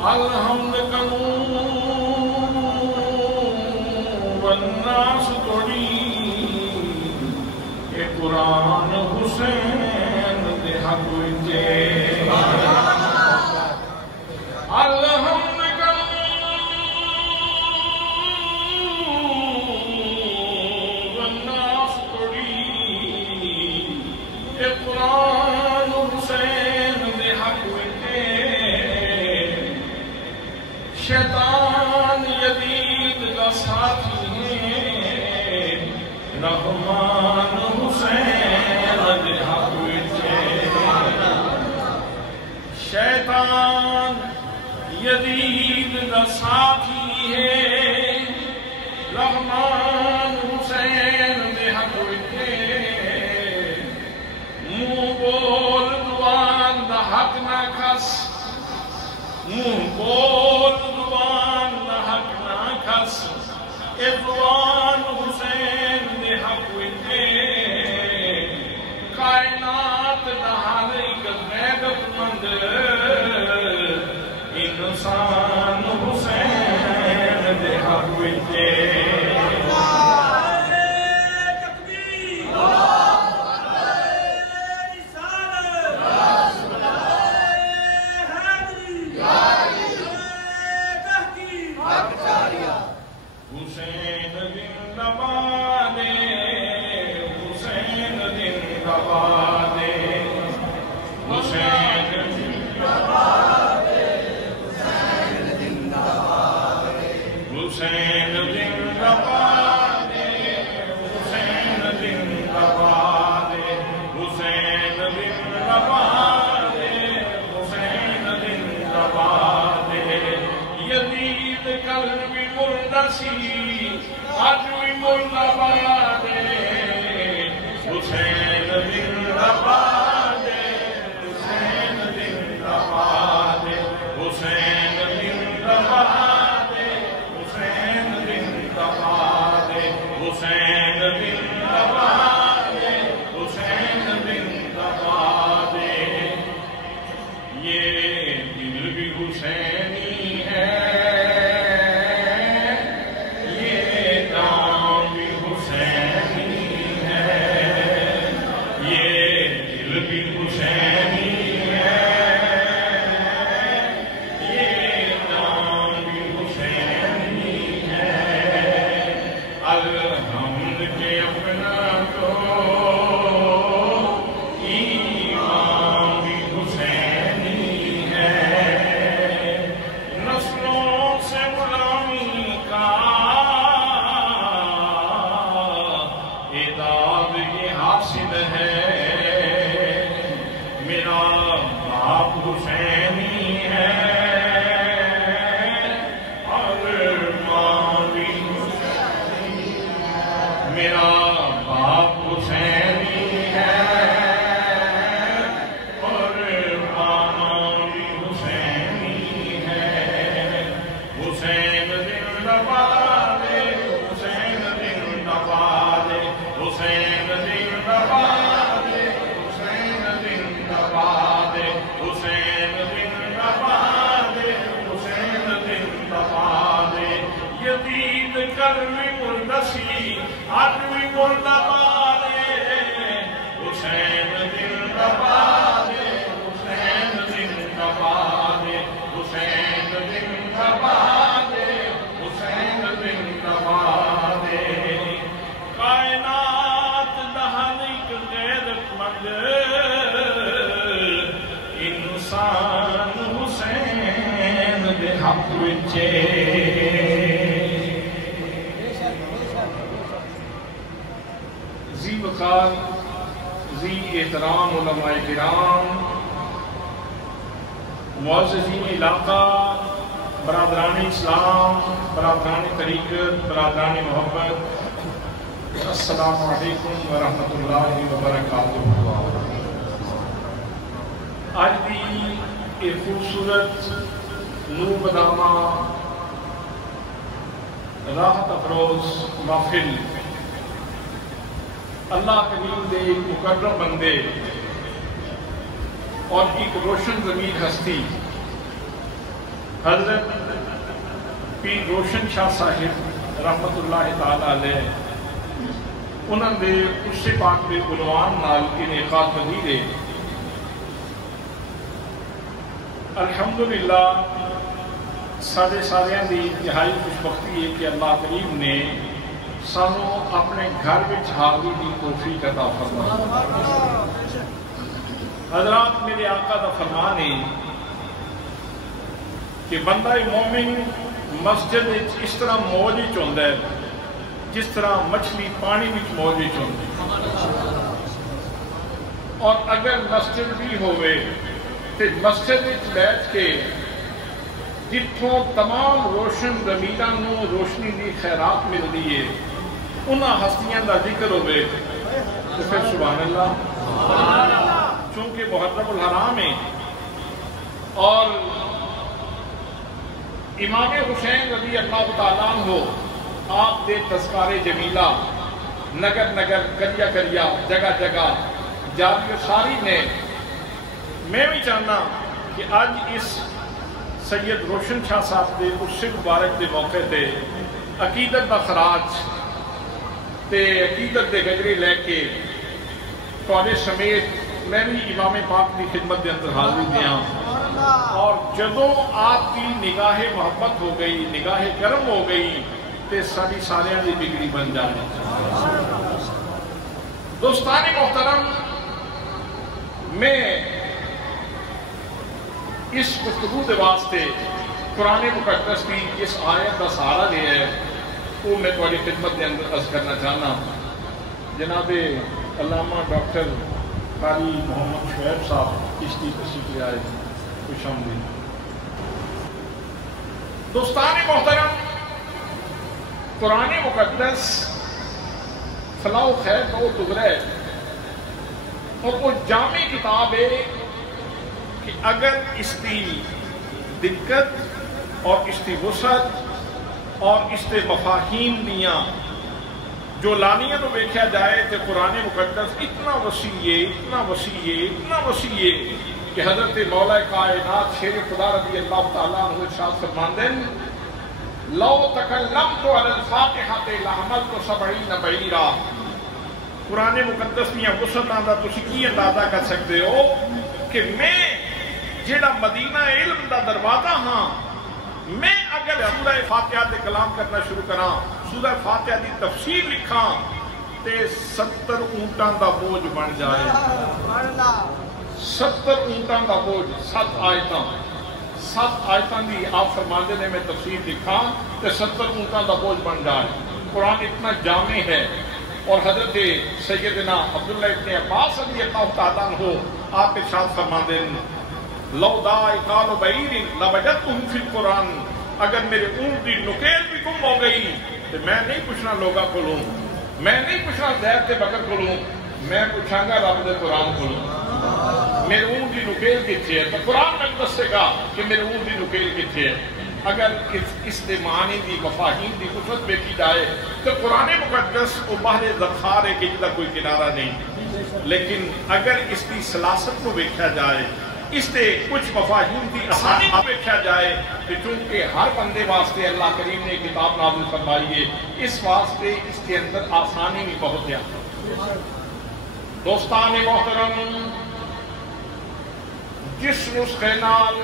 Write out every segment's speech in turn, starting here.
الحمد قانون والناس توڑی اے قرآن حسین دے حق وچے الحمد قانون والناس توڑی اے قرآن حسین دے حق وچے شیطان یزید کا ساتھی ہے رحمان حسین دے حق وچے شیطان یزید کا ساتھی ہے رحمان حسین دے حق وچے منہ بول دوان دا حق نہ کھس منہ بول دوان دا حق نہ کھس اے دوان حسین دے حق وچے کائنات دا ہر ایک غیرت مند انسان حسین دے حق وچے ذی وقار ذی احترام علماء کرام معززین علاقہ برادران اسلام برادران طریقت برادران محبت السلام علیکم ورحمۃ اللہ وبرکاتہ آج بھی ایک خوبصورت نور بدامہ راحت افروز محفل اللہ کریم دے مکرم بندے اور ایک روشن ضمیر ہستی حضرت پیر روشن شاہ صاحب رحمت اللہ تعالی علیہ انہوں نے اس پاک کے عنوان نال انعقاد پذیرے الحمدللہ سارے ساریاں دی انتہائی خوشبختی ہے کہ اللہ کریم نے سانو اپنے گھر وچ حاضری دی توفیق عطا فرمائی۔ حضرات میرے آقا دا فرمان ہے کہ بندہ مومن مسجد اس طرح موج وچ ہوندا ہے جس طرح مچھلی پانی وچ موج وچ ہوندی ہے، اور اگر مسجد بھی ہوئے تو مسجد وچ بیٹھ کے جتوں تمام روشن ضمیراں نوں روشنی دی خیرات ملدی ہے انہاں ہستیاں دا ذکر ہوئے تو پھر سبحان اللہ، چونکہ محرم الحرام ہے اور امام حسین رضی اللہ تعالیٰ عنہ آپ دے تذکار جمیلہ نگر نگر کریا کریا جگہ جگہ جاری ساری نے میں بھی چاہنا کہ آج اس سید روشن شاہ صاحب دے عرص مبارک دے موقع تے عقیدت دا خراج تے عقیدت دے گجرے لے کے تواڈے سمیت میں بھی امام پاک کی خدمت دے اندر حاضری دیا، اور جدوں آپ کی نگاہ محبت ہو گئی، نگاہ کرم ہو گئی تے ساری ساریاں دی بگڑی بن جانے۔ دوستان محترم، میں اس گفتگو دے واسطے قرآن مقدس کی اس آیت کا سہارا لیا ہے، وہ میں تمہاری خدمت دے اندر عرض کرنا چاہنا۔ جناب علامہ ڈاکٹر قاری محمد شعیب صاحب چشتی تشریف لے آئے، خوش آمدید۔ دوستان محترم، قرآن مقدس فلاح و خیر کا وہ گزرا ہے اور وہ جامع کتاب ہے کہ اگر اس کی دقت اور اس کی وسعت اور اس کے مفاہیم دیاں جو لانیاں تو ویکھیا جائے تو قرآن مقدس اتنا وسیع ہے، اتنا وسیع ہے، اتنا وسیع ہے کہ حضرت مولا کائنات شیر خدا رضی اللہ تعالیٰ عنہ ارشاد فرماندے ہیں لو تکلمت علی الفاتحۃ لحملت 70 بعیرا۔ قرآن مقدس میں وسعتاں دا تسی کی اندازہ کر سکتے ہو کہ میں جیڑا مدینہ علم دا دروازہ ہاں، میں اگر سورہ فاتحہ دے کلام کرنا شروع کراں، سورہ فاتحہ دی تفسیر لکھاں تے 70 اونٹاں دا بوجھ بن جائے۔ 70 اونٹاں دا بوجھ، 7 آیتاں دی آپ فرماندے نے میں تفسیر لکھاں تے 70 اونٹاں دا بوجھ بن جائے۔ قرآن اتنا جامع ہے، اور حضرت سیدنا عبداللہ ابن عباس رضی اللہ تعالیٰ عنہ آپ ارشاد فرماندے ہیں لو دائقال بعیر لوجدتہم فی القرآن، اگر میرے اونٹ دی نکیل بھی گم ہو گئی تو میں نہیں پوچھنا لوگا کولوں، میں نہیں پوچھنا زید کے بکر کولوں، میں پوچھاں گا رب دے قرآن کولوں میرے اونٹ دی نکیل کتھے ہے، تو قرآن میں دسے گا کہ میرے اونٹ دی نکیل کتھے ہے۔ اگر اس دے معنی دی مفاہیم دی وسعت دیکھی جائے تو قرآن مقدس وہ بحر ذخار ہے کہ جس کا کوئی کنارہ نہیں، لیکن اگر اس کی سلاست کو دیکھا جائے، اس سے کچھ مفاہیم کی آسانی کو دیکھا جائے کہ چونکہ ہر بندے واسطے اللہ کریم نے کتاب نازل فرمائی ہے، اس واسطے اس کے اندر آسانی بھی بہت ہے۔ دوستان محترم، جس نسخے نال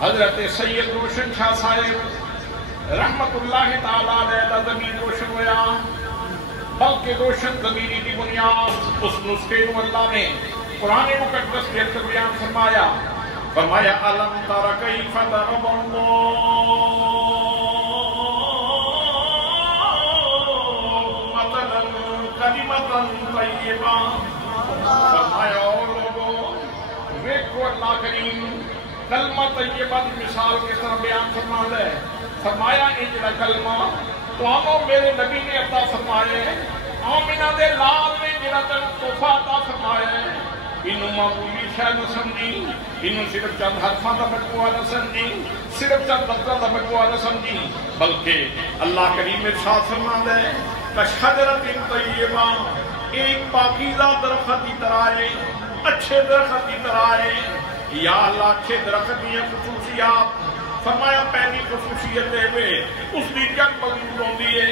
حضرت سید روشن شاہ صاحب رحمت اللہ تعالیٰ علیہ دا ضمیر روشن ہویا، بلکہ روشن ضمیری کی بنیاد اس نسخے کو اللہ نے قرآن مقدس کے اندر بیان فرمایا الم تر کیف ضرب اللہ مثلا کلمۃ طیبہ، فرمایا او لوگوں دیکھو اللہ کریم کلمہ طیبہ کی مثال کس طرح بیان فرماتا ہے۔ فرمایا یہ جڑا کلمہ تو میرے نبی نے عطا فرمایا ہے، آمنہ دے لال نے جڑا تحفہ عطا فرمایا ہے، انہوں معمولی شاید نہ سمجھی، انہوں صرف چند حرفاں دا مجموعہ نہ سمجھی، صرف چند لفظاں دا مجموعہ نہ سمجھی، بلکہ اللہ کریم ارشاد فرماتا ہے کشجرۃ طیبہ، ایک پاکیزہ درخت کی طرح ہے، اچھے درخت کی طرح ہے، یا اللہ چھے درخت دیا خصوصیات فرمایا پہلی خصوصیت ہے اس دی جڑ مضبوط ہوندی ہے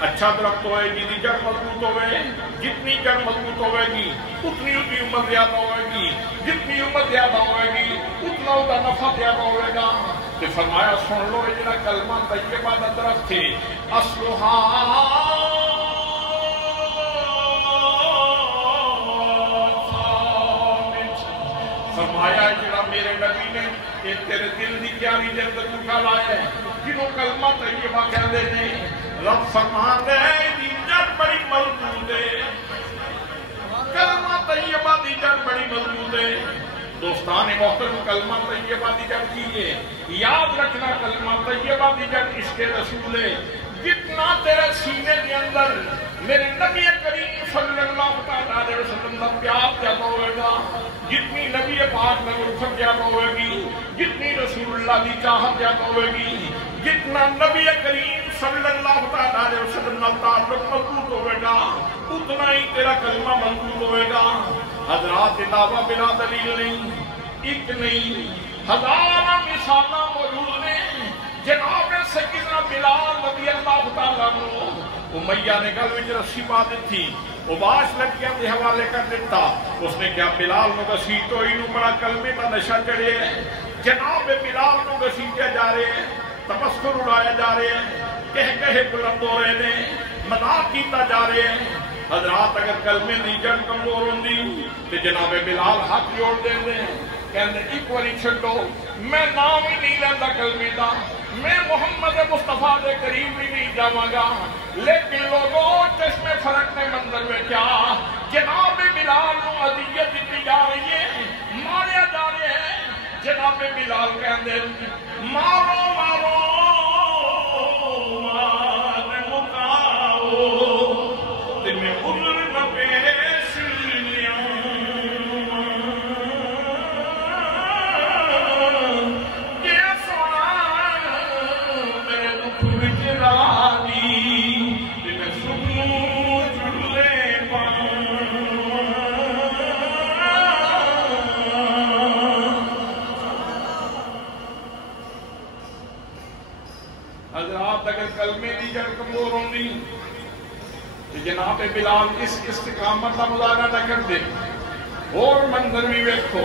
اچھا درخت ہوئے گی دی جڑ مضبوط ہوئے جتنی جڑ مضبوط ہوئے گی اتنی اتنی عمر زیادہ ہوئے گی جتنی عمر زیادہ ہوئے گی اتنا اتنا نفع زیادہ ہوئے گا تو فرمایا سن لو یہ جڑا کلمہ طیبہ دا درخت تھے اصلھا فرمایا جڑا میرے نبی نے یہ تیرے دل دی پیاری جلد اٹھا لائے ہے جنہوں کلمہ طیبہ کہہ دینے رب فرمانے دی جڑ بڑی مضبوط ہے کلمہ طیبہ دی جڑ بڑی مضبوط ہے دوستان محترم کلمہ طیبہ دی جڑ کی ہے یاد رکھنا کلمہ طیبہ دی جڑ عشق رسول ہے جتنا تیرے سینے کے اندر میرے نبی کریم صلی اللہ علیہ وسلم کا پیار زیادہ ہوئے گا جتنی نبی پاک میں الفت زیادہ ہوئے گی جتنی رسول اللہ کی چاہت زیادہ ہوئے گی جتنا نبی کریم صلی اللہ علیہ وسلم کا تعلق مضبوط ہوئے گا اتنا ہی تیرا کلمہ مضبوط ہوئے گا حضرات دعویٰ بلا دلیل نہیں ایک نہیں ہزارہ مثالہ موجود نے جناب سیدنا بلال رضی اللہ تعالیٰ عنہ امیہ نے گل وچ رسی پا دی تھی عباش لڑکیاں دے حوالے کر دیتا اس نے کیا بلال نو گسیٹو اینو بڑا کلمے کا نشہ چڑھے جناب بلال نو گسیٹے جا رہے ہیں تبسر اڑایا جا رہے ہیں کہے بلند ہو رہے ہیں مذاق کیتا جا رہے ہیں حضرات اگر کلمے دی جڑ کمزور ہوندی تے جناب بلال ہاتھ جوڑ دے کہندے ایک واری چھڈو میں نام ہی نہیں لینا کلمے دا میں محمد مصطفیٰ دے قریب بھی نہیں جاواں گا لیکن لوگوں چشم فرق نے منظر میں کیا جناب بلال نو اذیت دی جا رہی ہے ماریا جا رہے ہیں جناب بلال کہندے مارو مارو مار مکاؤ تے میں عذر نہ پیش لیاں کلمے دی جڑ کمزور ہوندی جناب بلال اس استقامت کا مظاہرہ نہ کر دے اور منظر بھی ویکھو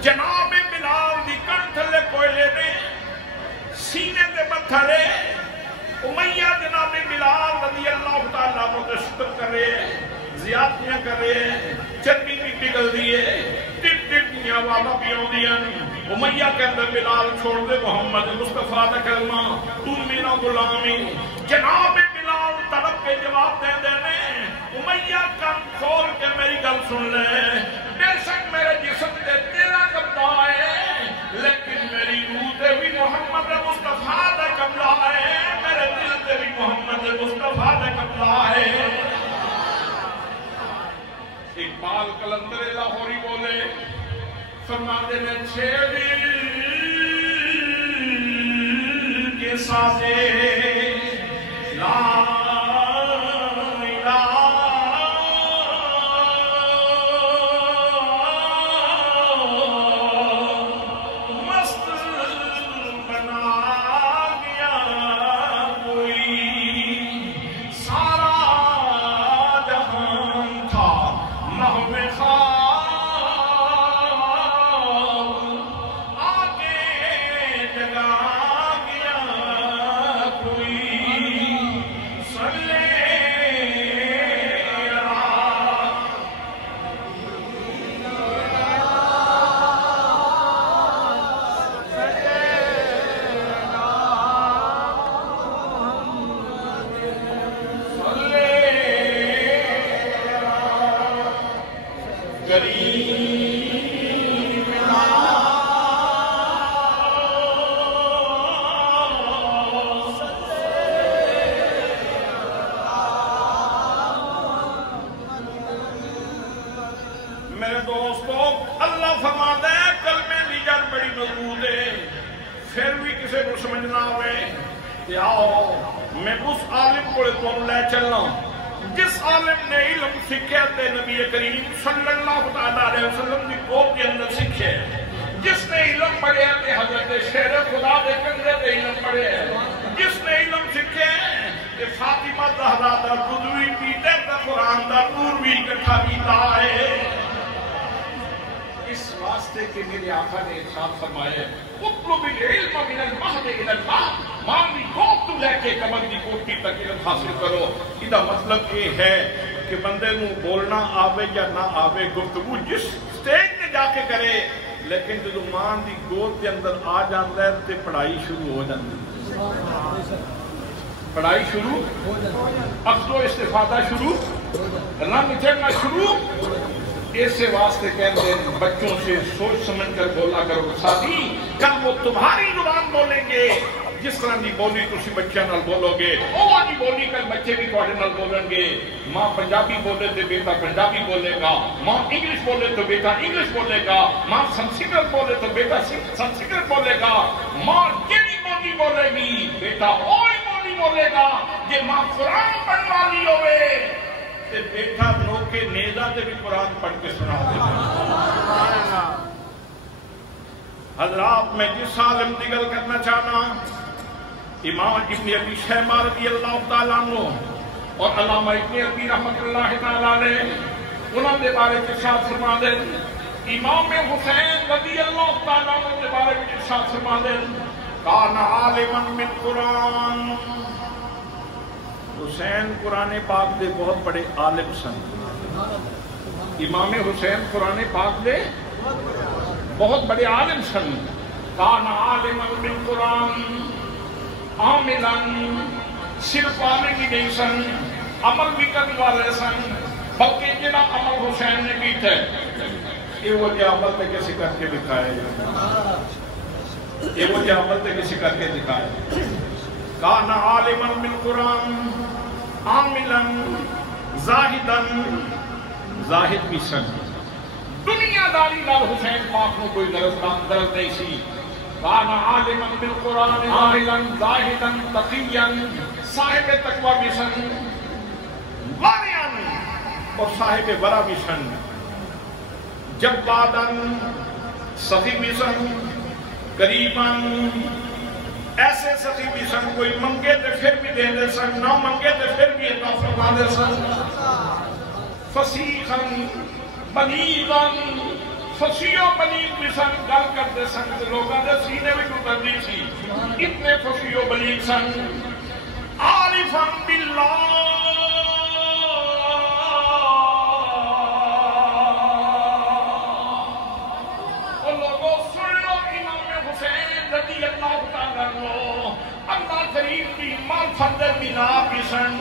جناب بلال دی کن تھلے کوئلے نے سینے تے پتھرے امیہ جناب بلال رضی اللہ تعالیٰ عنہ تشدد کر رہے ہیں زیادتیاں کر رہے ہیں چربی بھی پگھل دیے ٹپ ٹپ میاں والا پیوں دیا امیہ کے اندر بلال چھوڑ دے محمد مصطفیٰ دا کلمہ تو میرا غلامی جناب بلال طلب کے جواب دے دینے امیہ کن کھول کے میری گل سن لے بے شک میرے جسم تے تیرا قبضہ ہے لیکن میری روح تے بھی محمد مصطفیٰ دا قبضہ ہے میرے دل تے بھی محمد مصطفیٰ دا قبضہ ہے اقبال قلندر لاہوری بولے فرما دینے چھے دل کے سازے لا الہ مست بنا گیا کوئی سارا جہان تھا محو خواب میں اس عالم کو لے چلنا جس عالم نے علم سکھے تے نبی کریم صلی اللہ علیہ وسلم کی قوت کے اندر سکھے جس نے علم پڑھے ہیں حضرت شیر خدا دے کندے تے علم پڑھے ہیں، جس نے علم سکھے ہیں کہ فاطمہ زہرا دا دودھ وی پیتے تے قرآن دا نور وی اکٹھا پیتا ہے۔ اس واسطے کہ میرے آقا نے ارشاد فرمایا اطلب العلم من المہد الی المہد، ماں دی گود تو لے کے قبر دی کوٹھی تک علم حاصل کرو۔ یہ مطلب یہ ہے کہ بندے نو بولنا آوے یا نہ آوے، گفتگو جس سٹیج تے جا کے کرے، لیکن جدو ماں دی گود کے اندر آ جاتا ہے تے پڑھائی شروع ہو جاتی ہے، پڑھائی شروع، اخذ و استفادہ شروع، رنگ چڑھنا شروع۔ ایسے واسطے کہتے ہیں بچوں سے سوچ سمجھ کر بولا کرو ساتھی، کل وہ تمہاری زبان بولیں گے جس طرح دی بولی تسی بچیاں نال بولو گے، وہ دی بولی کل بچے بھی تواڈے نال بولن گے۔ ماں پنجابی بولے تو بیٹا پنجابی بولے گا، ماں انگلش بولے تو بیٹا انگلش بولے گا، ماں سنسکرت بولے تو بیٹا سنسکرت بولے گا، ماں جیڑی بولی بولے گی بیٹا وہی بولی بولے گا۔ جے ماں قرآن پڑھن والی ہوئے تے بیٹا رو کے نیزہ تے بھی قرآن پڑھ کے سنا دے گا۔ حضرات میں جس عالم کی گل کرنا چاہنا، امام ابن ابی شیبہ رضی اللہ تعالیٰ عنہ اور علامہ ابن عربی رحمۃ اللہ تعالیٰ علیہ انہوں نے بارے میں ارشاد فرما دیں، امام حسین رضی اللہ تعالیٰ عنہ کے بارے میں ارشاد فرما دیں کان عالما من قرآن، حسین قرآن پاک دے بہت بڑے عالم سن۔ امام حسین قرآن پاک دے بہت بڑے عالم سن۔ کان عالما من قرآن عاملا، صرف عالم ہی نہیں سن، عمل بھی کرنے والے سن، بلکہ جنا عمل حسین نے کیتا ہے یہ وہ جو عمل تے کسی کر کے دکھائے، یہ وہ جو عمل تے کسی کر کے دکھائے۔ کان عالما من قرآن عاملا زاہدا، زاہد بھی سن، دنیا داری نال حسین پاک کو کوئی غرض نہیں سی۔ کان عالما بالقرآن عاملا زاہدا تقیا، صاحب تقوی بھی سن، وارعا اور صاحب ورع بھی سن، جوادا سخی بھی سن، قریبا ایسے سخی بھی سن، کوئی منگے تے پھر بھی دے دے سن، نہ منگے تے پھر بھی عطا فرما دے سن، فصیحا بلیغا، فصیح و بلیغ بھی سن، گل کرتے سن تو لوگوں دے سینے بھی ٹوٹتی سی، اتنے فصیح و بلیغ سن۔ عارفا باللہ، اور لوگوں سن لو امام حسین رضی اللہ تعالیٰ عنہ اللہ کریم کی معرفت بنا بھی سن،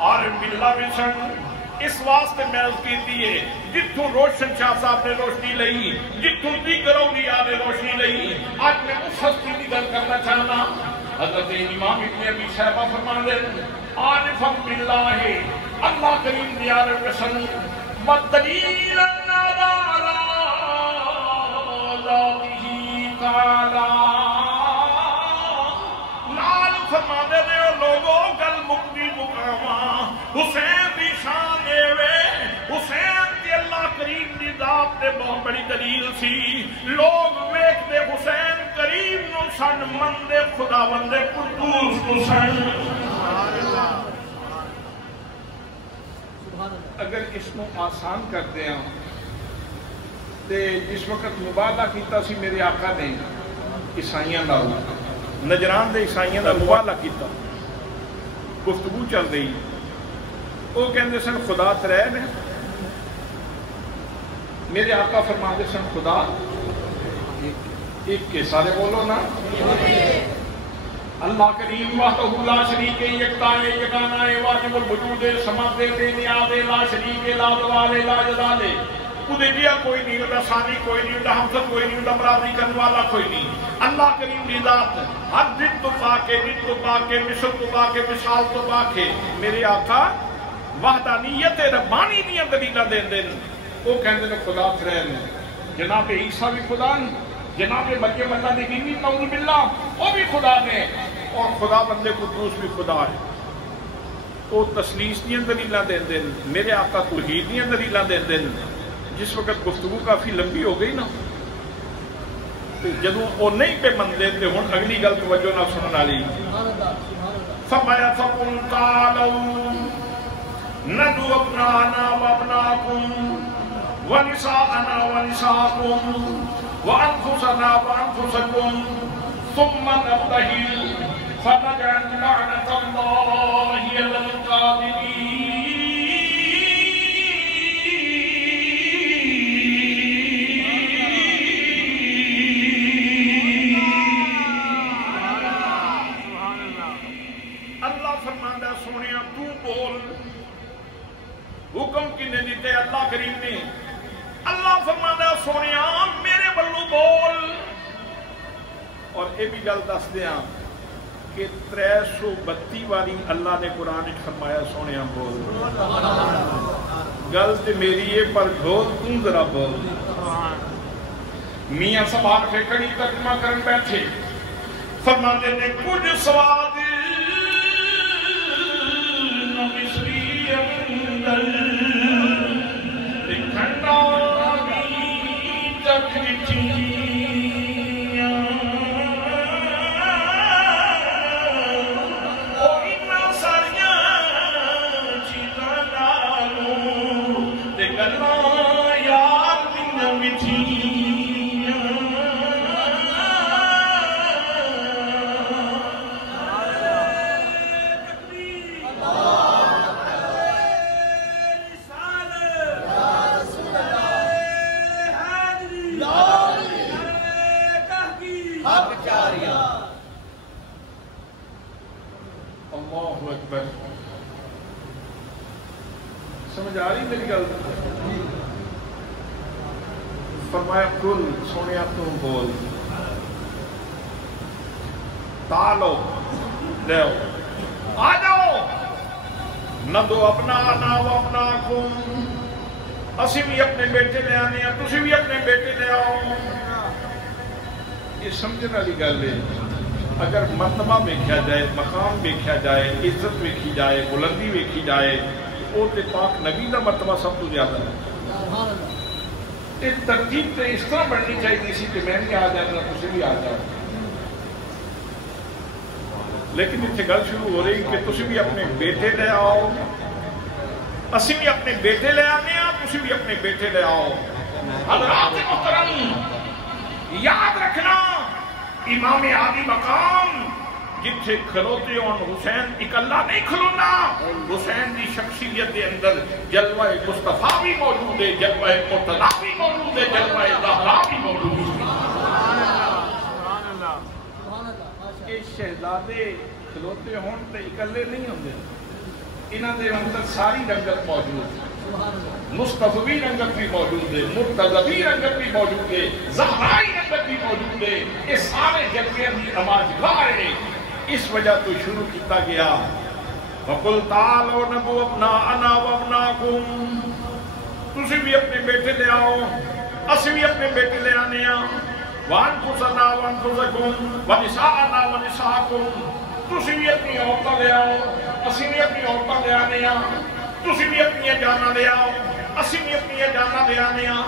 عارف باللہ بھی سن۔ اس واسطے میں عرض کی دیئے جتوں روشن شاہ صاحب نے روشنی لئی، جتوں دیگر اولیاء نے روشنی لئی، آج میں اس ہستی کی گل کرنا چاہنا۔ حضرت امام ابن ابی شیبہ فرماتے ہیں عارفا باللہ، اللہ کریم دی عارف میں سن، والدلیل النظر ذاتہ تعالی، نال فرماتے ہیں لوگوں گل مقدی مقامہ حسین دی شان دے وے، حسین دی اللہ کریم دی ذات تے بہت بڑی دلیل سی۔ لوگ ویکھ دے حسین کریم نو سن، من دے خداوند دے قدوس نو سن۔ اگر اس کو آسان کر دیا تے جس وقت مباہلہ کیتا سی میرے آقا نے عیسائیاں دا، نجران دے عیسائیاں دا مباہلہ کیتا، گفتگو چل رہی، وہ کہندے سن خدا ترے نے، میرے آقا فرماتے سن خدا ایک کے، سارے بولو نا، اللہ کریم وحدہ لا شریک یکتا یگانا واجب الوجود سمد بے نیاز لا شریک لا دوال لا جلال، قدیبیہ کوئی نہیں ہوتا، ثانی کوئی نہیں ہوتا، حمزت کوئی نہیں ہوتا، برابری کرنے والا کوئی نہیں۔ اللہ کریم دی ذات ہر دن تو پاکے، دن تو پاکے، مثل تو پاکے، مثال تو پاکے۔ میرے آقا وحدانیت ربانی دیاں دلیلاں دین دین، وہ کہندے نے خدا ترے نے، جناب عیسیٰ بھی خدا نے، جناب مریم اللہ نے بھی نعوذ باللہ وہ بھی خدا نے، اور خدا بندے قدوس بھی خدا ہے۔ وہ تسلیس دیاں دلیلاں دین دین، میرے آقا توحید دیاں دلیلاں دین دین۔ جس وقت گفتگو کافی لمبی ہو گئی نا جدوں وہ نہیں پہ مندے تے ہن اگلی گل توجہ نہ سنن والی فرمایا فقل تعالوا ندعو ابناءنا وابناءكم ونساءنا ونساءكم وانفسنا وانفسكم ثم نبتهل فنجعل لعنة الله على الكاذبين حکم کنے دیتے اللہ کریم نے اللہ فرماتا سونیا میرے بلو بول اور یہ بھی گل دس دیا کہ 332 والی اللہ نے قرآن فرمایا سونیا بول گل تے میری ہے پر بول تم ذرا بول میاں صاحب کھڑی ترجمہ کرن بیٹھے فرماتے نے کچھ سواد سمجھ آ رہی میری گل فرمایا کل سونیا تم بول تالو لیو آ جاؤ ندو اپنا نا و اپنا کم اسی بھی اپنے بیٹے لے آنے ہیں تسی بھی اپنے بیٹے لے آؤ یہ سمجھنے والی گل ہے اگر مرتبہ ویکھیا جائے مقام ویکھیا جائے عزت ویکھی جائے بلندی ویکھی جائے وہ تے پاک نبی دا مرتبہ سب تو زیادہ ہے یہ ترتیب تے اس طرح بڑھنی چاہیے سی کہ میں بھی آ جاتا تسی بھی آ جاؤ لیکن اتنے گل شروع ہو رہی کہ تسی بھی اپنے بیٹے لے آؤ اسی بھی اپنے بیٹے لے آنے ہیں تسی بھی اپنے بیٹے لے آؤ حضرات محترم یاد رکھنا امام عالی مقام جتھے کھلوتے ہون حسین اکلا نہیں کھلونا حسین دی شخصیت دے اندر جلوہ مصطفیٰ بھی موجود ہے جلوہ مرتضیٰ بھی موجود ہے جلوہ زہرا بھی موجود ہے کہ شہزادے کھلوتے ہون تے اکلے نہیں ہوندے انہاں دے اندر ساری رنگت موجود ہے مصطفی رنگت بھی موجود ہے مرتضی رنگت بھی موجود ہے زہرائی رنگت بھی موجود ہے یہ سارے جلوے بھی آماجگاہ ہے اس وجہ تو شروع کیتا گیا وَقُلْ تَعَالَوْا نَدْعُوا أَبْنَاءَنَا وَأَبْنَاءَكُمْ تسی بھی اپنے بیٹے لے آؤ اسی بھی اپنے بیٹے لے آنے ہیں وَأَنفُسَنَا وَأَنفُسَكُمْ وَنِسَاءَنَا وَنِسَاءَكُمْ تسی بھی اپنی عورتیں لے آؤ اسی بھی اپنی عورتیں لے آنے ہیں تسی بھی اپنی جانا لے آؤ اسی بھی اپنی جانا لے آنے ہیں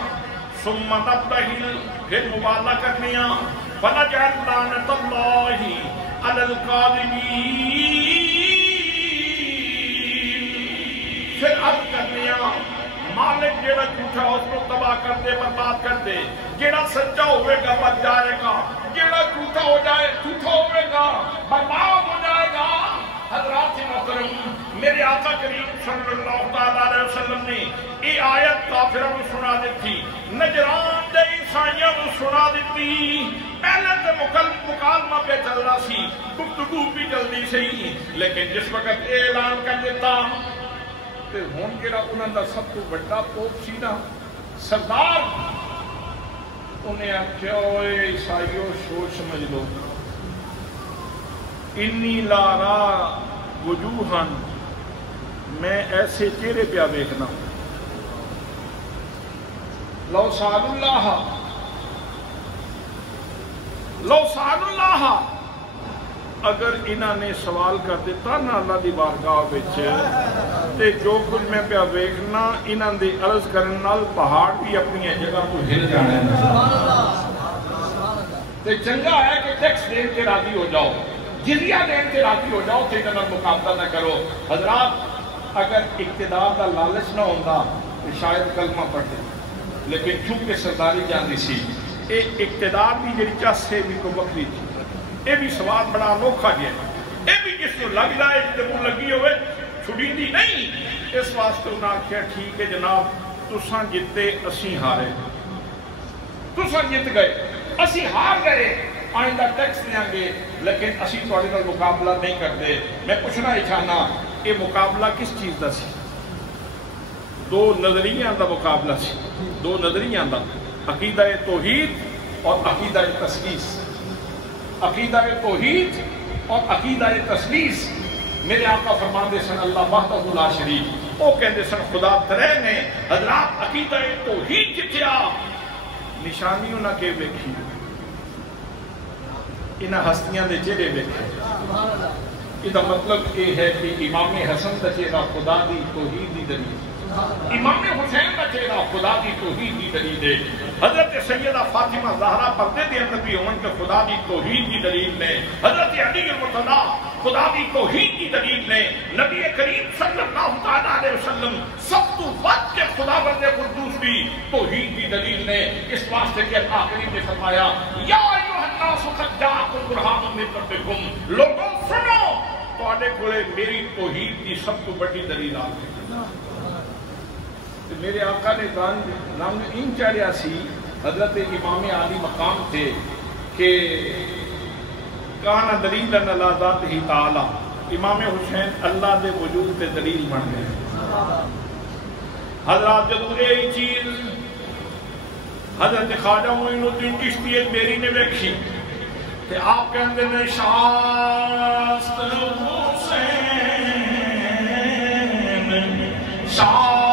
ثُمَّ نَبْتَهِلْ پھر مبادلہ کرنے ہیں فَنَجْعَلْ لَعْنَةَ اللَّهِ عَلَى الْكَاذِبِينَ پھر عرض کرنے ہیں مالک جیڑا جھوٹا اس کو تباہ کر دے برباد کر دے جیڑا سچا ہوئے گا بچ جائے گا جیڑا جھوٹا ہو جائے جھوٹا ہوئے گا برباد ہو جائے گا حضرات محترم میرے آقا کریم صلی اللہ علیہ وسلم نے یہ آیت کافروں کو سنا دیتی نجران دے عیسائیوں کو سنا دیتی پہلے تو مکالمہ پہ چل رہا سی گفتگو بھی جلدی سے ہی لیکن جس وقت اعلان کر دیتا تو ہون کیڑا انہوں دا سب تو بڑا پوپ سی نا سردار انہیں آکھیا ہوئے عیسائیوں سوچ سمجھ لو انی لارا وجوہن میں ایسے چہرے پہ دیکھنا لو سال اللہ اگر انہوں نے سوال کر دیتا نا اللہ دی بارگاہ وچ تے جو کچھ میں پہ ویکھنا انہوں دی عرض کرنے نال پہاڑ بھی اپنی جگہ کو ہل جانے تے چنگا ہے کہ ٹیکس دین کے راضی ہو جاؤ، جزیہ دین کے راضی ہو جاؤ، تے انہاں مقابلہ نہ کرو۔ حضرات اگر اقتدار دا لالچ نہ ہوندا تو شاید کلمہ پڑھتے، لیکن چونکہ سرداری جاندی سی، اے اقتدار دی جڑی چس ہے بھی کو بکری تھی، اے بھی سوال بڑا انوکھا گیا، اے بھی جس کو لگ جائے جب وہ لگی ہوئے چھڑی دی نہیں۔ اس واسطے انہاں کہا ٹھیک ہے جناب، تساں جتے اسی ہارے، تساں جت گئے اسی ہار گئے، آئندہ ٹیکس دیں گے لیکن اسی تھوڑے نال مقابلہ نہیں کرتے۔ میں پوچھنا ہی چاہنا یہ مقابلہ کس چیز دا سی؟ دو نظریاں دا مقابلہ سی، دو نظریاں دا، عقیدہ توحید اور عقیدہ تثلیث۔ عقیدہ توحید اور عقیدہ تثلیث، میرے آقا فرماندے سن اللہ وحدہ لا شریک، وہ کہندے سن خدا ترے نے۔ حضرات عقیدہ توحید کیا نشانیوں نہ کے ویکھی، انہاں ہستیاں دے چہرے ویکھے۔ یہ مطلب یہ ہے کہ امام حسن دا چہرہ خدا دی توحید دی دلیل، امام حسین دا چہرہ خدا دی توحید دی دلیل ہے۔ حضرت سیدہ فاطمہ زہرا پردے دے اندر بھی ہون کہ خدا دی توحید دی دلیل نے، حضرت علی المرتضیٰ خدا دی توحید دی دلیل نے، نبی کریم صلی اللہ علیہ وسلم سب تو ود کے خدا بند قدوس بھی توحید دی دلیل نے۔ اس واسطے کہ آخری نے فرمایا یا ایھا الناس قد جاءکم برہان من ربکم، لوگوں سنو تواڈے کولے میری توحید دی سب تو بڑی دلیل آ گئی۔ میرے آقا نے رنگ ان چڑھیا سی، حضرت امام عالی مقام تھے کہ کان دلیل علی ذاتہ تعالی، امام حسین اللہ دے وجود پہ دلیل بن گئے۔ حضرات جب یہ چیز حضرت خواجہ معین الدین چشتی میری نے ویکھی کہ آپ کہتے ہیں شاست حسین شاست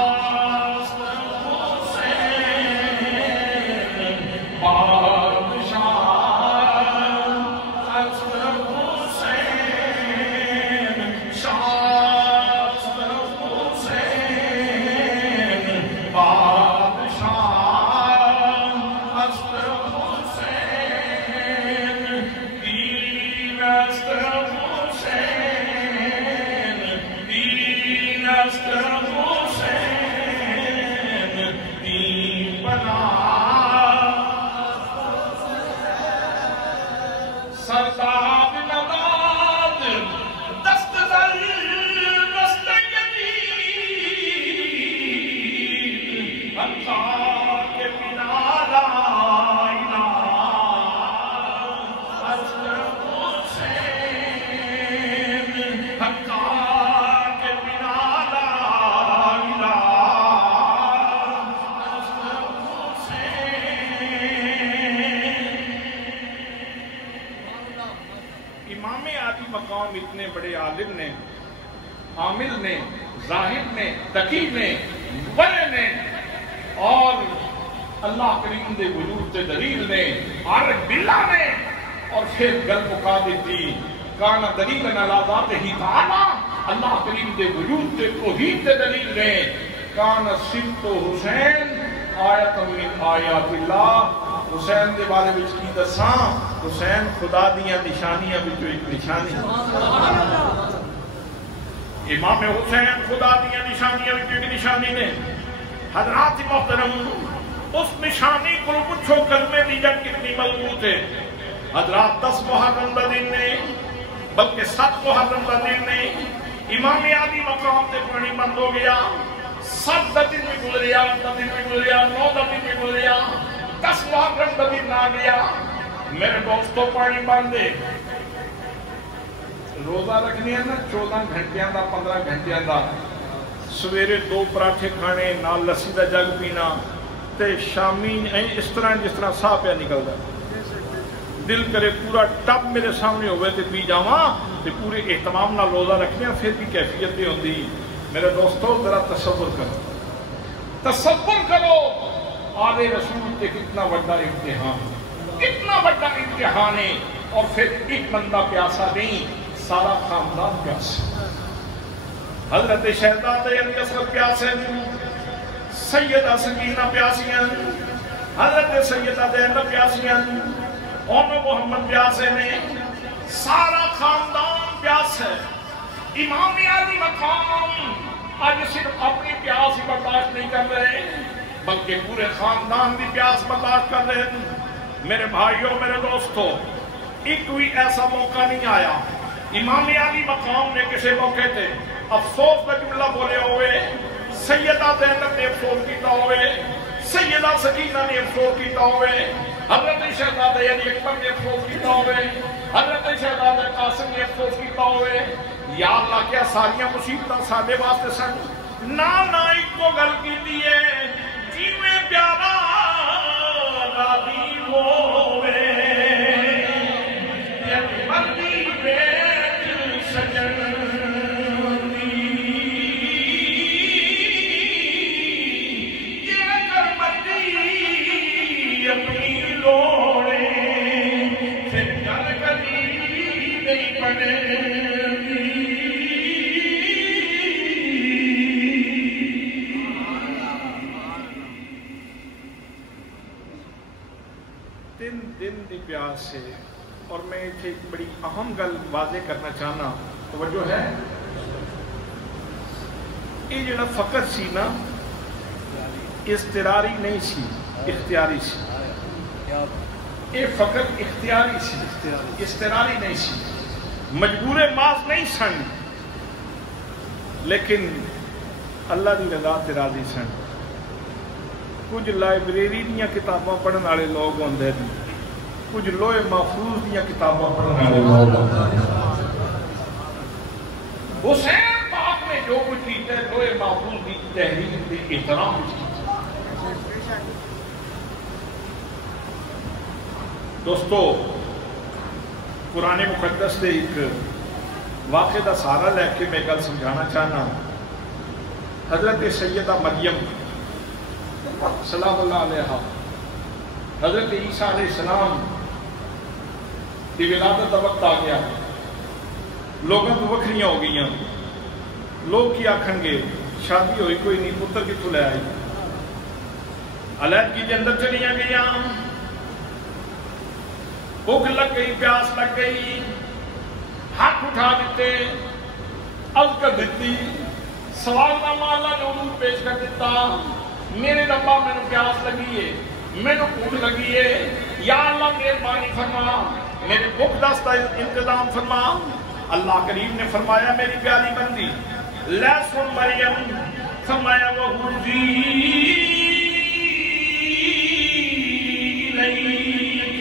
اتنے بڑے عالم نے، عامل نے، زاہد نے، تقی نے، بڑے نے، اور اللہ کریم دے وجود سے دلیل نے، عارف باللہ نے، اور پھر گل مکا دیتی کانا دلیل علی ذاتہ تعالی، اللہ کریم دے وجود سے توحید سے دلیل نے، کانا صبت حسین آیت من آیات اللہ، حسین دے بارے وچ کی دساں، حسین خدا دیاں نشانیاں وچوں ایک نشانی، امام حسین خدا دیاں نشانیاں وچوں ایک نشانی نے۔ حضرات محترم اس نشانی کو پوچھو کلمے دی جنگ کتنی مضبوط ہے۔ حضرات 10 محرم کا دن نے، بلکہ 7 محرم کا دن نے، امام عالی مقام تے پانی بند ہو گیا، 7 دن بھی گزریا، 8 دن بھی گزریا، 9 دن بھی گزریا، 10 محرم کا دن آ گیا۔ میرے دوستوں پانی بند ہے، روزہ رکھنی ہے نا 14 گھنٹیاں دا 15 گھنٹیاں دا، سویرے 2 پراٹھے کھانے نال لسی دا جگ پینا، تے شامی اس طرح جس طرح ساہ پہ نکلدا، دل کرے پورا ٹب میرے سامنے ہوئے تے پی جاواں تے پورے اہتمام نال روزہ رکھنے پھر بھی کیفیت نہیں ہوندی۔ میرے دوستو ذرا تصور کرو، تصور کرو آلے رسول تے کتنا بڑا امتحان، کتنا بڑا امتحان ہے، اور پھر ایک بندہ پیاسا نہیں، سارا خاندان پیاسا۔ حضرت شہزادہ علی اصغر پیاسے، سیدہ سکینہ پیاسیاں، حضرت سیدہ زینب پیاسیاں، انہوں محمد پیاسے نے سارا خاندان پیاس ہے. امام علی مقام آج صرف اپنی پیاس ہی برداشت نہیں کر رہے بلکہ پورے خاندان بھی پیاس برداشت کر رہے ہیں. میرے بھائیوں میرے دوستوں ایک بھی ایسا موقع نہیں آیا امام علی مقام نے کسی موقع تے افسوس کا جملہ بولے ہوئے سیدہ زینب نے افسوس کیتا ہوئے سیدہ سکینہ نے افسوس کیتا ہوئے حضرت شہزادہ علی اکبر نے افسوس کیتا ہوئے حضرت شہزادہ قاسم نے افسوس کیتا ہوئے. یا اللہ کیا ساریاں مصیبتاں ساڈے واسطے سن نہ ایک کو گل کیتی ہے جیویں پیارا راضی ہووے مرضی بیٹھ سجن پیاس سے. اور میں ایک بڑی اہم گل واضح کرنا چاہنا توجہ ہے یہ جڑا فقط سی نا اضطراری نہیں سی اختیاری سی. یہ فقط اختیاری سی اضطراری نہیں سی مجبور محض نہیں سن لیکن اللہ دی رضا تے راضی سن. کچھ لائبریری دیا کتاباں پڑھنے والے لوگ ہوندے ہیں کچھ لوہے محفوظ دیا کتاباں پڑھنے والے لوگ ہوندے ہیں. حسین پاک نے جو کچھ کیتا ہے لوہے محفوظ دی تحریر دی احترام کیتا. دوستو قرآن مقدس دے ایک واقعے دا سہارا لے کے میں گل سمجھانا چاہنا. حضرت سیدہ مریم سلام اللہ علیہ حضرت عیسیٰ علیہ السلام کی ولادت کا وقت آ گیا. لوگوں کو وکھریاں ہو گئی. لوگ کی آکھن گے شادی ہوئی کوئی نہیں پتر کتوں لے آئی. علیحدگی کے اندر چلیاں گئیاں بھوک لگ گئی پیاس لگ گئی ہاتھ اٹھا دیتے عرض کر دیتی سوال نامہ اللہ نے حضور پیش کر دیتا میرے ربا میں نے پیاس لگی ہے میں نے بھوک لگی ہے یا اللہ مہربانی فرما میرے بھوک دستہ انتظام فرما. اللہ کریم نے فرمایا میری پیاری بندی لے سن مریم فرمایا وَهُزِّي إِلَيْكِ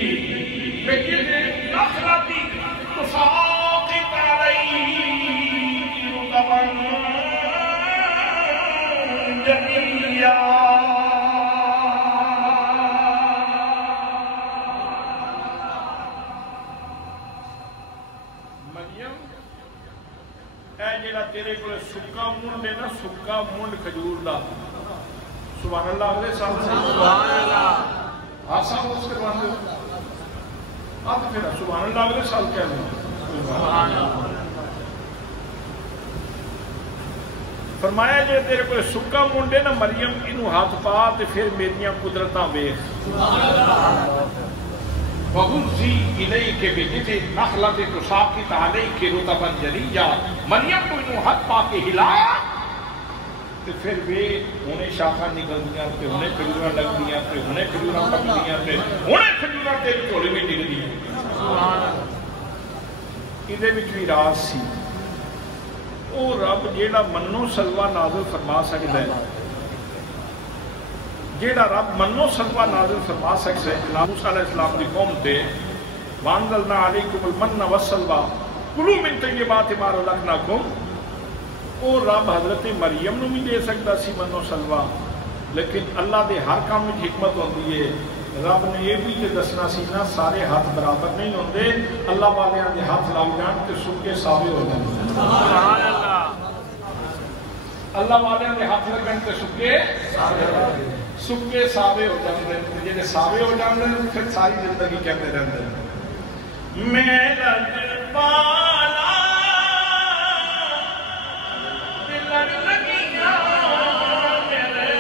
بِجِذْعِ النَّخْلَةِ تُسَاقِطْ عَلَيْكِ رُطَبًا جَنِيًّا. تیرے کو سکا مونڈ ہے نا سکا مونڈ کھجور دا سبحان اللہ علیہ سبحان اللہ آسا اس کے بعد اب پھر سبحان اللہ علیہ سال کہہ لیں سبحان اللہ فرمایا جے تیرے کو سکا مونڈ ہے نا مریم انہوں ہاتھ پا تے پھر میریاں قدرتاں ویکھ سبحان اللہ وَهُزِّي إِلَيْكِ بِجِذْعِ النَّخْلَةِ تُسَاقِطْ عَلَيْكِ رُطَبًا جَنِيًّا. مریم کو انہوں ہاتھ پا کے ہلایا تے پھر بھی انہیں شاخاں نکل دیا تے انہیں کھجوراں لگ دیا تے انہیں کھجوراں پک دیا تے انہیں کھجوراں تیرے جھولے میں ڈگ دیا. ادھے وچ بھی راز سی او رب جیڑا منو سلوہ نازل فرما سکتا ہے جیڑا رب منو سلوہ نازل فرما سکتا ہے. موسیٰ علیہ السلام دی قوم تے وَأَنزَلْنَا عَلَيْكُمُ الْمَنَّ وَالسَّلْوَىٰ کُلُوا مِن طَیِّبَاتِ مَا رَزَقْنَاکُمْ. او رب حضرت مریم نو بھی دے سکتا سی منو سلوہ لیکن اللہ دے ہر کام میں حکمت ہوتی ہے. رب نے یہ بھی دسنا سی نا سارے ہاتھ برابر نہیں ہوندے اللہ والیاں دے ہاتھ لگ جان تے سکے ساوے ہو جان. سبحان اللہ اللہ والیاں دے ہاتھ لگن تے سکے ساوے ہو جاندے ہیں جے ساوے ہو جاندے ہیں پھر ساری زندگی کہتے رہندے ہیں میرا دل والا دل لگیاں میرے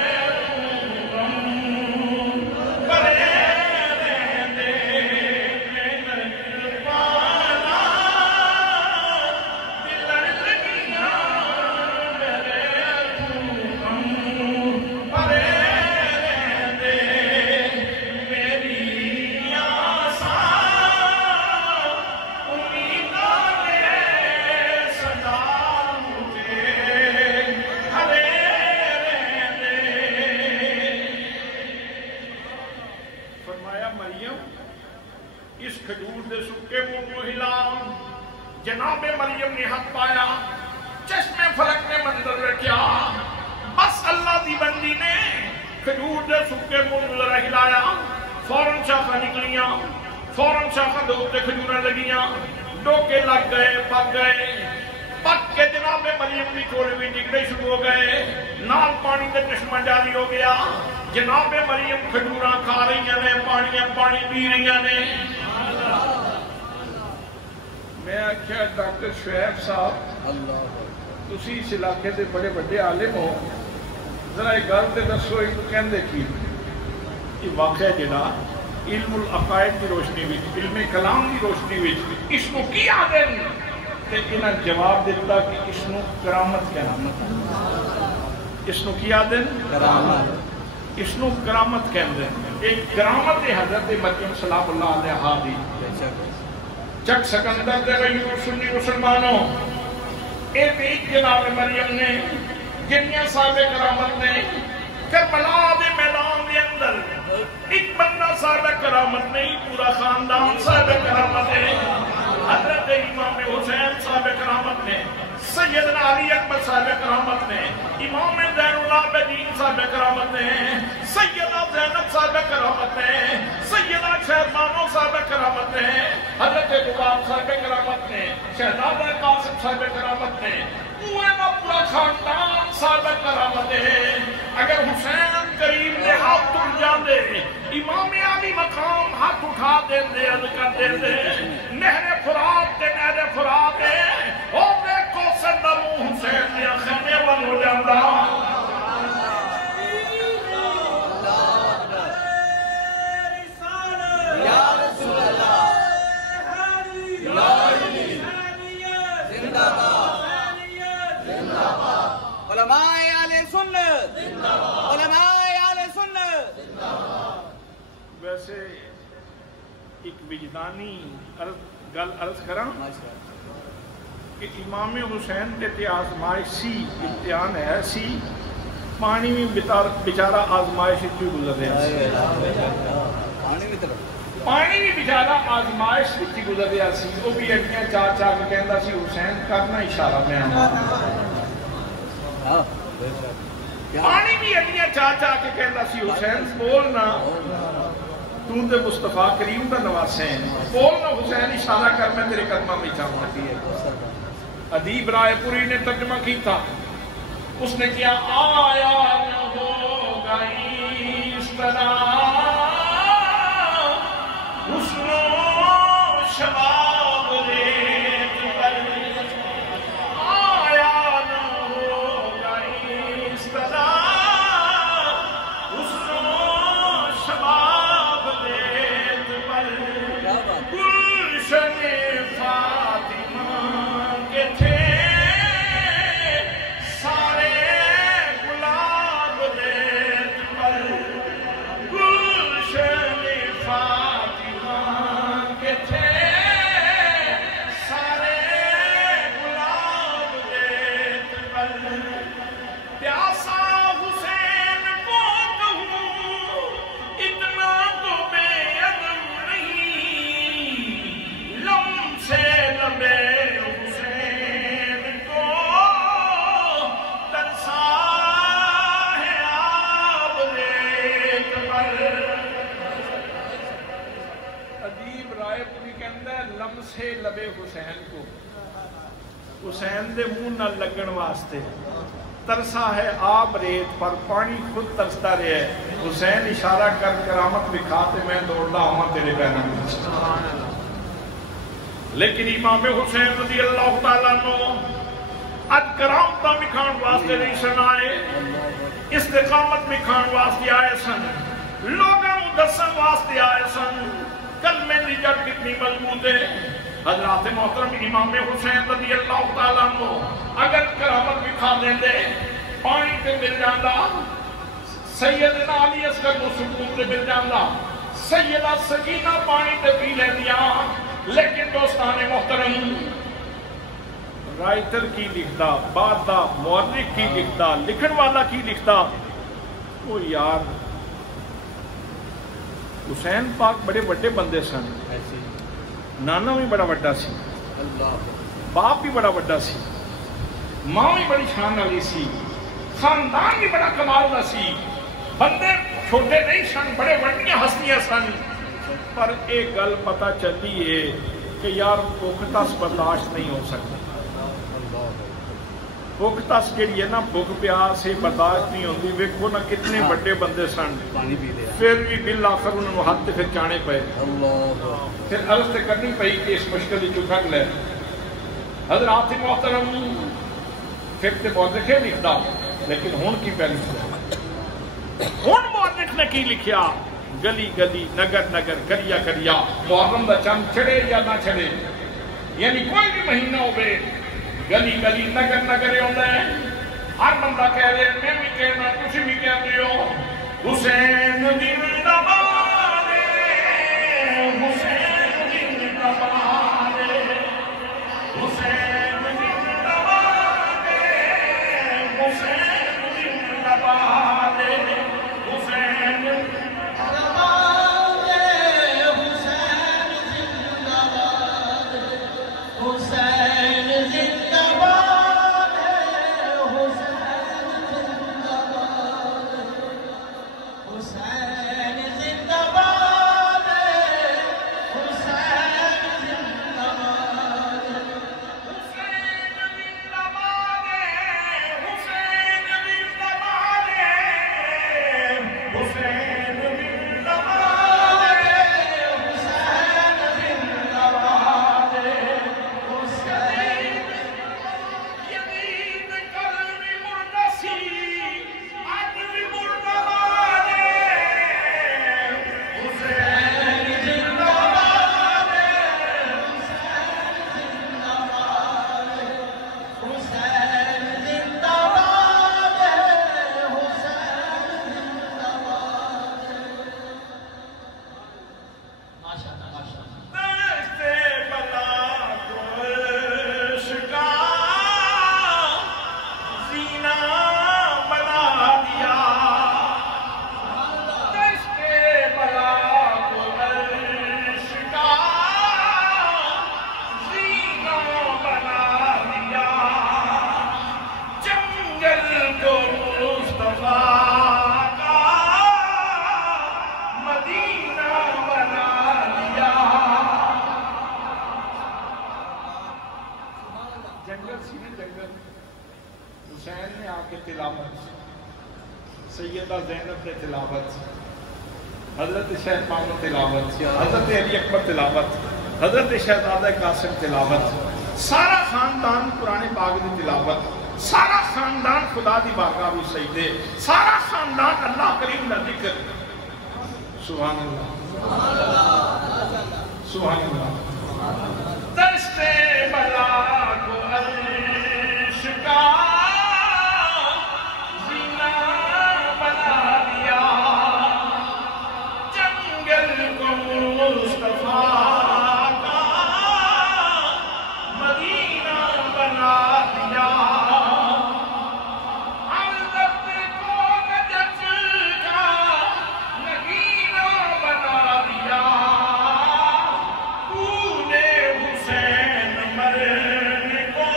ہلا، جناب مریم نے ہاتھ پایا، چشمے فلک نے منظر رکھیا، بس اللہ دی بندی نے کھجور دے سکے منہ ذرا ہلایا، فوراً شاخہ نکلیاں، فوراً شاخہ دے اوپر کھجوراں لگیاں، ڈوکے لگ گئے، پک کے جناب مریم بھی چولے بھی نکلے شروع ہو گئے، نال پانی کا چشمہ جاری ہو گیا، جناب مریم کھجوراں کھا رہی ہیں، پانی پی رہی ہیں۔ میں آخیا ڈاکٹر شعیب صاحب تسی اس علاقے دے بڑے بڑے عالم ہو، ذرا ایک گل تے دسو یہ کہندے کی؟ یہ واقعہ جڑا علم العقائد کی روشنی وچ، علم کلام کی روشنی وچ اس کو کی آدھے تے انہاں جواب دیتا کہ اس کو کرامت کہنا، اس کو کی آدھے؟ کرامت، اس کو کرامت کہندے۔ ایک کرامت حضرت مریم سلام اللہ علیہا دی چک سکندر دے غیور سنی مسلمانوں، ایک جناب مریم نے جنیاں صاحب کرامت نے کربلا دے میدان دے اندر ایک بندہ صاحب کرامت نہیں، پورا خاندان صاحب کرامت ہے۔ حضرت امام حسین صاحب کرامت نے، سیدنا علی اکبر صاحب کرامت نے، امام زین العابدین صاحب کرامت نے، سیدہ زینب صاحب کرامت نے، سیدہ شہربانو صاحب کرامت نے، حضرت جواب صاحب کرامت نے، شہزادہ قاسم صاحب کرامت نے، پورا خاندان صاحب کرامت ہے۔ اگر حسین کریم نے ہاتھ اٹھ جاندے، امام علی مقام ہاتھ اٹھا دے عرض کر دے نہر فرات تے نہر فرات ہے، او دیکھو سیدنا حسین نے خیمے ون ہو جاندا۔ یا رسول اللہ، زندہ باد، علماء اہل سنت، علماء اہل سنت۔ ویسے ایک وجدانی گل عرض کراں کہ امام حسین تے آزمائش سی، امتحان ہے سی، پانی بھی بیچارہ آزمائش ہی گزر رہا سی، پانی بھی بیچارہ آزمائش ہی گزر رہا سی، وہ بھی اڈیاں چاہ چاہ کے کہندا سی حسین کرنا اشارہ میں پانی بھی اڈیاں چاہ چاہ کے کہندا سی حسین بولنا، تو تے مصطفیٰ کریم دا نواسے ہیں، بولنا حسین اشارہ کر میں تیرے قدمہ میں چاہوں۔ ادیب رائے پوری نے ترجمہ کی تھا، اس نے کیا آیا نہ ہوگا اس طرح حسن و شباب ریت پر، آیا نہ ہوگا اس طرح حسن و شباب ریت پر، گلشن فاطمہ کے تھے سارے گلاب ریت پر، گلشن فاطمہ کے تھے سارے گلاب ریت پر، پیاسا حسین کو کہوں اتنا تو بے ادب نہیں، لم سے لبے حسین کو ترسا ہے آب ریت پر۔ ادیب رائے پوری کہندا ہے لم سے لبے حسین کو، حسین دے منہ نہ لگن واسطے ترسا ہے آب ریت پر، پانی خود ترستا رہے ہے، حسین اشارہ کر کرامت دکھاتے میں دوڑتا ہوں تیرے پیروں میں۔ لیکن امام حسین رضی اللہ تعالیٰ عنہ اج کرامتاں وکھاؤن واسطے نہیں سن آئے، استقامت وکھاؤن واسطے آئے سن، لوگوں دسن واسطے آئے سن، کلمے دی جڑ کتنی مضبوط ہے۔ حضرات محترم امام حسین رضی اللہ تعالیٰ عنہ اگر کرامت وکھا دیں دے، پانی تے مل جاندا، سیدنا علی اصغر کو سکون تے مل جاندا، سیدہ سکینہ پانی تے پی لیندیاں۔ لیکن دوستان محترم، رائٹر کی لکھتا، بادہ مورخ کی لکھتا، لکھن والا کی لکھتا، وہ یار حسین پاک بڑے بڑے بندے سن، نانا بھی بڑا وڈا سی، باپ بھی بڑا وڈا سی، ماں بھی بڑی شان والی سی، خاندان بھی بڑا کمال دا سی، بندے چھوٹے نہیں سن، بڑے وڈیاں ہستیاں سن، پر ایک گل پتہ چلی ہے کہ یار بھوک تس برداشت نہیں ہو سکتا، بھوک تس جڑی ہے نا، بھوک پیاس سے برداشت نہیں ہوتی. ویکھو نا کتنے بڑے بندے سن، پھر بھی بالآخر انہوں نے ہاتھ پھر چانے پے، پھر عرض کرنی پئی کہ اس مشکل کی کٹ لے. حضرات محترم فقہ بہت لکھے لکھتا، لیکن ہون کی پہ لکھا، ہون مؤلف نے کی لکھیا، گلی گلی نگر نگر کریا کریا، محرم دا چند چھڑے یا نہ چھڑے، یعنی کوئی بھی مہینہ ہوئے، گلی گلی نگر نگر ہوتا ہے، ہر بندہ کہہ رہے ہیں، میں بھی کہنا، تسی بھی کہہ رہے ہو، حسین زندہ باد، حسین زندہ باد، حسین زندہ باد، حسین زندہ باد، حسین زندہ باد، حسین زندہ باد، حسین زندہ باد، حسین زندہ باد، حسین زندہ باد، حسین زندہ باد، حسین زندہ باد، حسین زندہ باد، حسین یزید کل بھی مردہ سی، آج بھی مردہ باد، حسین زندہ باد، حسین زندہ باد، حسین زندہ باد. دشتے بلا کو عشق کا زینہ بنا دیا، دشتے بلا کو عشق کا زینہ بنا دیا، جنگل کو مصطفیٰ کا مدینہ بنا دیا. جنگل سی نا جنگل، حسین نے آ کے تلاوت، سیدہ زینب نے تلاوت، حضرت شہزادہ نے تلاوت، حضرت علی اکبر تلاوت، حضرت شہزادہ قاسم تلاوت، سارا خاندان قرآن پاک کی تلاوت، سارا خاندان خدا دی بارگاہ بھی سجدے، سارا خاندان اللہ کریم کا ذکر. سبحان اللہ، سبحان اللہ. دشتے بلا کو عشق کا زینہ بنا دیا، جنگل کو مصطفیٰ کا مدینہ بنا دیا، حضرت کو نجف کا نگینہ بنا دیا، تو نے حسین مرنے کو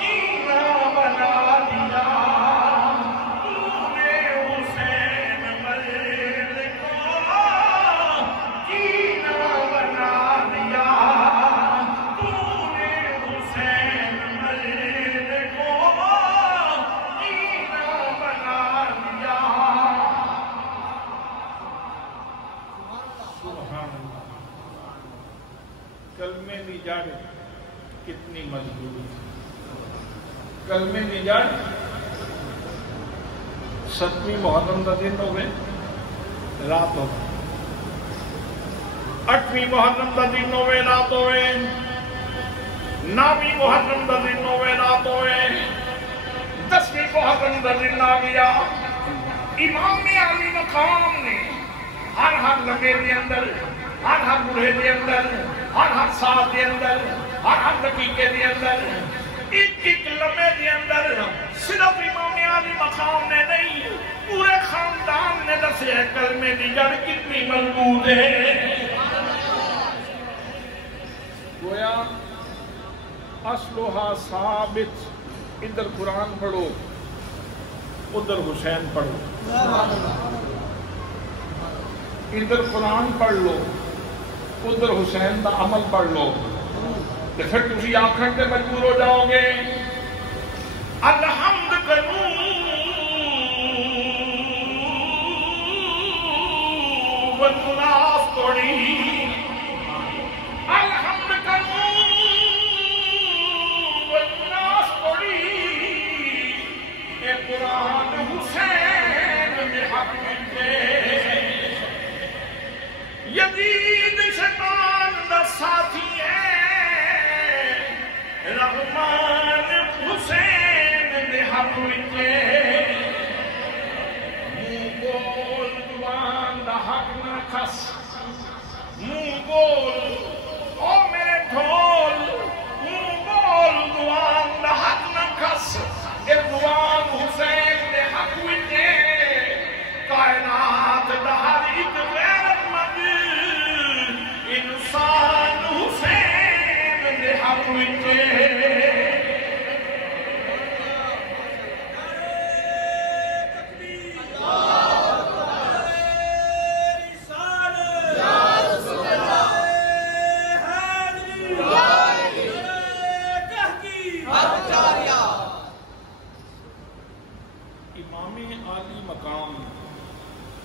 جینا بنا دیا، تو نے حسین مرنے کو جینا بنا دیا، تو نے حسین مرنے کو جینا بنا دیا. سبحان اللہ. کلمے دی جڑ کتنی مضبوط، کلمے دی جڑ. 7ویں محرم کا دن ہوئے، رات ہو، 8ویں محرم کا دن ہوئے، رات ہوئے، 9ویں محرم کا دن ہوئے، رات ہوئے، 10ویں محرم کا دن آ گیا. امام علی مقام نے ہر لمحے دے اندر، ہر بڑھے دے اندر، ہر سال دے اندر، ہر دقیقے دے اندر، ایک ایک لمحے دے اندر صرف امام علی مقام نے نہیں، پورے خاندان نے دسے کلمے دی جڑ کتنی مضبوط ہے. گویا اسلحہ ثابت، ادھر قرآن پڑھو ادھر حسین پڑھو، ادھر قرآن پڑھ لو ادھر حسین کا عمل پڑھ لو، تو پھر تسی آخر سے مجبور ہو جاؤ گے الحمد کروں والناس توڑی، الحمد کروں والناس توڑی، اے قرآن حسین میں حق ملے، یزید شیطان دا ساتھی ہے، رحمان حسین دے حق ملے، منہ بول زبان دا حق نہ کھس، منہ بول او میرے ڈھول، منہ بول زبان دا حق نہ کھس، اے زبان حسین دے حق ملے، کائنات دا ہر ایک غیرت مند انسان حسین دے حق ملے۔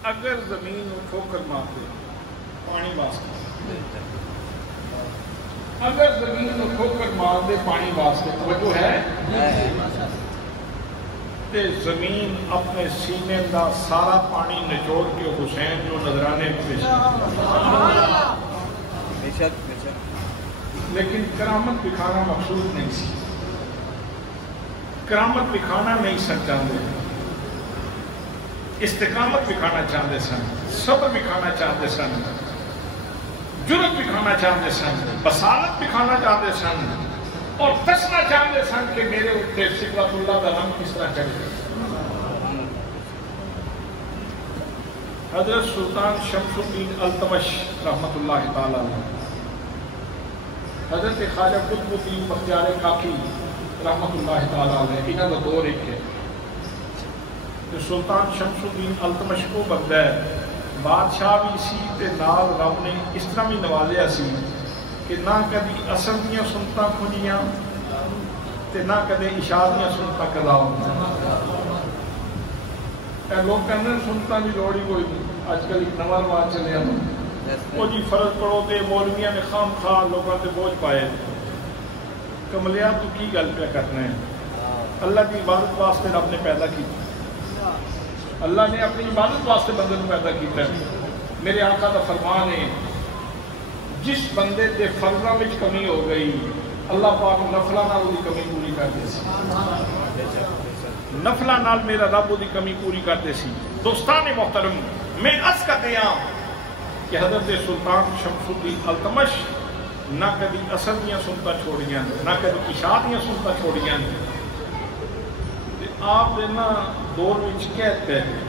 اگر زمین ٹھوکر مارتے پانی واسطے، اگر زمین ٹھوکر مارتے پانی واسطے توجہ ہے، تے زمین اپنے سینے کا سارا پانی نچوڑ کے حسین جو نظرانے پیش، لیکن کرامت دکھانا مقصود نہیں سی، کرامت دکھانا نہیں سن چاہتے، استقامت دکھانا چاہتے سن، صبر دکھانا چاہتے سن، جرت دکھانا چاہتے سن، بصالت دکھانا چاہتے سن، اور دسنا چاہتے سن کہ میرے اوپر صفات اللہ کا رنگ کس طرح چڑھ گیا۔ حضرت سلطان شمس الدین التمش رحمت اللہ تعالی علیہ، حضرت خواجہ قطب الدین بختیار کاکی رحمت اللہ تعالی علیہ، انہوں کا دور ایک ہے کہ سلطان شمس الدین التمش کو بندہ ہے، بادشاہ بھی سی تے نال رب نے اس طرح بھی نوازیا سی کہ نہ کدی اثر دیاں سنتاں کھنیاں تے نہ کدی عشاء دیاں سنتاں قضا ہوندیاں۔ اے لوگ کہنے سنتاں دی لوڑ ہی کوئی نہیں، آج کل ایک نواں رواج چلے آتا وہ جی فرض پڑھو تے مولویاں نے خام خواہ لوگوں تے بوجھ پائے، کملیا تو کی گل پہ کرنا ہے، اللہ کی عبادت واسطے رب نے پیدا کی، اللہ نے اپنی عبادت واسطے بندے کو پیدا کیتا ہے۔ میرے آقا کا فرمان ہے جس بندے دے فرضاں وچ کمی ہو گئی اللہ پاک نفلاں نال دی کمی پوری کر دے سی، نفلاں نال میرا رب دی کمی پوری کر دے سی۔ دوستان محترم، میں عرض کرتے ہیں کہ حضرت سلطان شمس الدین التمش نہ کبھی اثر دیاں سنتا چھوڑیاں نہ کبھی عشاء دیاں سنتا چھوڑیاں، آپ دینا دور وچ کہتے ہیں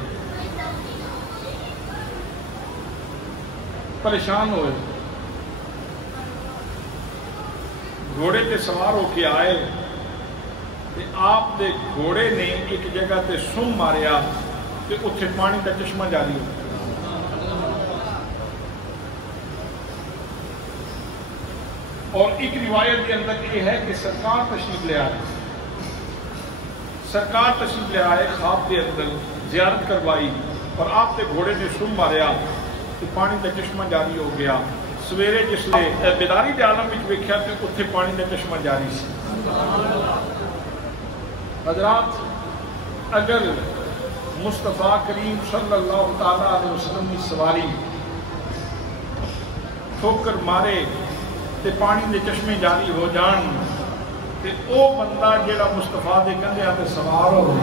پریشان ہوئے، گھوڑے تے سوار ہو کے آئے تے آپ دے گھوڑے نے ایک جگہ تے سم ماریا تے اتھے پانی کا چشمہ جاری ہو، اور ایک روایت کے اندر یہ ہے کہ سرکار تشریف لے آئے، سرکار تشریف لے آئے، خواب کے اندر زیارت کروائی اور آپ کے گھوڑے نے سم ماریا تو پانی کا چشمہ جاری ہو گیا۔ سویرے جس لے بیداری دے عالم وچ ویکھیا تے اتھے پانی کا چشمہ جاری سی۔ حضرات، اگر مصطفیٰ کریم صلی اللہ تعالی علیہ وسلم کی سواری ٹھوکر مارے تے پانی دے چشمے جاری ہو جان تے او بندہ جیڑا مصطفیٰ دے کندھیاں تے سوار ہو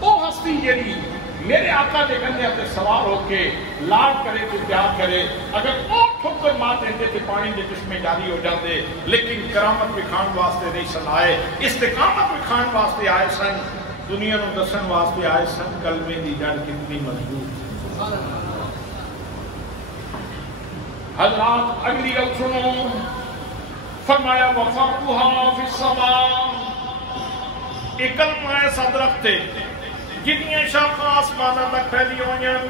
او ہستی جیڑی میرے آقا دے کندھیاں تے سوار ہو کے لاڈ کرے تے پیار کرے، اگر او ٹھوکر مار دیندے تے پانی دے چشمے جاری ہو جاندے، لیکن کرامت وکھان واسطے نہیں سن آئے، استقامت وکھان واسطے آئے سن، دنیا نو دسن واسطے آئے سن کلمے دی جڑ کتنی مضبوط۔ حضرات اگلی گل سنو، فرمایا وَفَرْعُهَا فِي السَّمَاءِ، ایک کلمہ ایسا درخت ہے جتنی شاخاں آسمانہ تک پھیلی ہوئی ہیں۔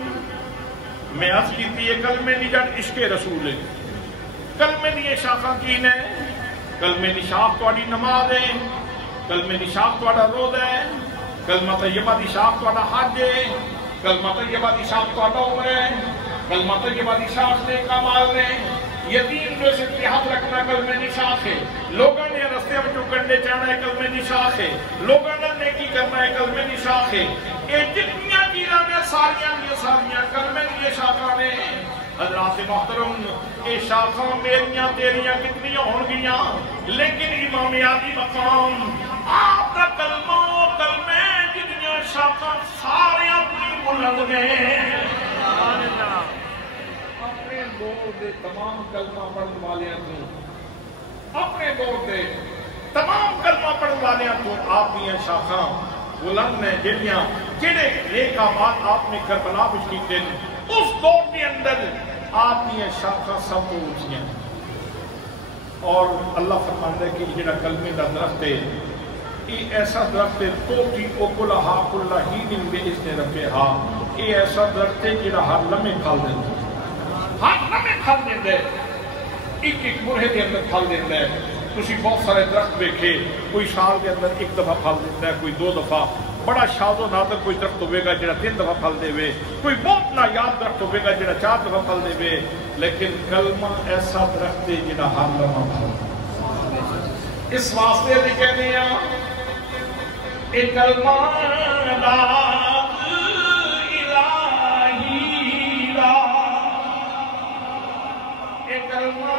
میں عرض کی تھی یہ کلمے دی جڑ عشق رسول ہے، کلمے دی شاخاں کین ہے، کلمے دی شاخ تہاڈی نماز ہے، کلمے دی شاخ تہاڈا روزہ ہے، کلمہ طیبہ دی شاخ تہاڈا حج ہے، کلمہ طیبہ دی شاخ تہاڈا عمر ہے، کلمہ طیبہ دی شاخ نیک اعمال نے، یتیم جو سے ہاتھ رکھنا کلمے دی شاخ ہے، لوگوں نے رستے وچوں کڈنے چاہنا ہے کلمے دی شاخ ہے، لوگوں نے نیکی کرنا ہے کلمے دی شاخ ہے۔ یہ جتنیاں چیزاں نے ساریاں کلمے دی شاخاں نے۔ حضرات محترم، یہ شاخاں میریاں تیریاں کتنی ہون گیاں، لیکن امام عالی مقام آپ کا کلمہ کلمے جتنیاں شاخاں ساریاں اپنی بلند نے۔ اپنے دور دے تمام کلمہ پڑھن والیاں تو، اپنے دور دے تمام کلمہ پڑھن والیاں تو آپ کی شاخاں بلند نے، جڑے نیک اعمال آپ نے کربلا وچ کیتے اس دور کے اندر آپ کی شاخاں سب کو اونچیاں۔ اور اللہ فرماتا ہے کہ جڑا کلمے دا درخت ہے یہ ایسا درخت ہے توتی اکلھا کل حین باذن ربھا، یہ ایسا درخت ہے جڑا ہر لمحے پھل دیندا ہے، ہر لمحے پھل دیندا ہے، ایک برہے دے اندر پھل دیندا ہے۔ تسی بہت سارے درخت دیکھے، کوئی سال کے اندر ایک دفعہ پھل دیتا ہے، کوئی 2 دفعہ، بڑا شاد و نادر کوئی درخت ہوئے گا جڑا 3 دفعہ پھل دے وے، کوئی بہت نایاب درخت ہوئے گا جڑا 4 دفعہ پھل دے وے، لیکن کلمہ ایسا درخت ہے جڑا ہر لمحہ پھل۔ اس واسطے بھی کہنے ہیں اے کلمہ داد الہی دا، اے کلمہ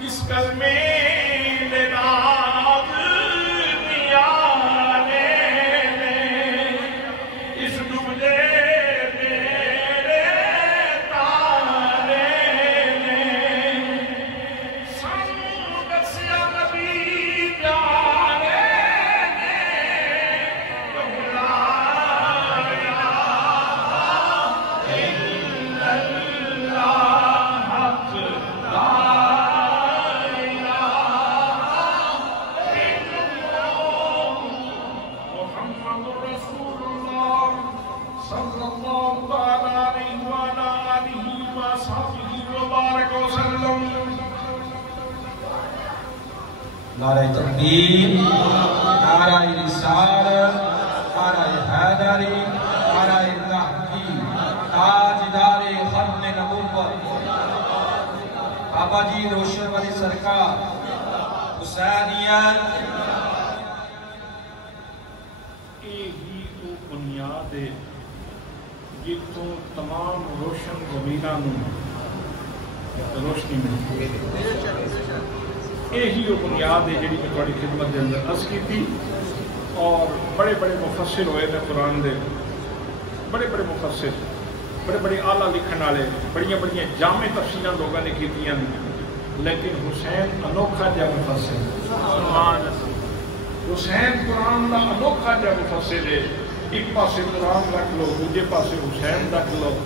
اس کلمے نے نام دیا نے، اس ڈوبے میرے تارے نے، سانو دسیا نبی پیارے نے، لا الہ الا اللہ حق لا نعرہ تکبیر، نعرہ رسالت، نعرہ حیدری، نعرہ تحقیق، تاجدار ختم نبوت بابا جی روشن والی سرکار حسینیت۔ یہی وہ بنیاد ہے جتوں تمام روشن زمینوں روشنی ملتی ہے۔ یہی وہ بنیاد ہے جڑی میں تھوڑی خدمت کے اندر عرض کی تھی، اور بڑے بڑے مفسر ہوئے نے قرآن دے، بڑے بڑے مفسر، بڑے بڑے اعلیٰ لکھن والے، بڑی بڑی جامع تفسیراں لوگوں نے کی، لیکن حسین انوکھا جا مفسر، حسین قرآن کا انوکھا جا مفسر ہے۔ ایک پاسے قرآن رکھ لو، دوجے پاسے حسین رکھ لو،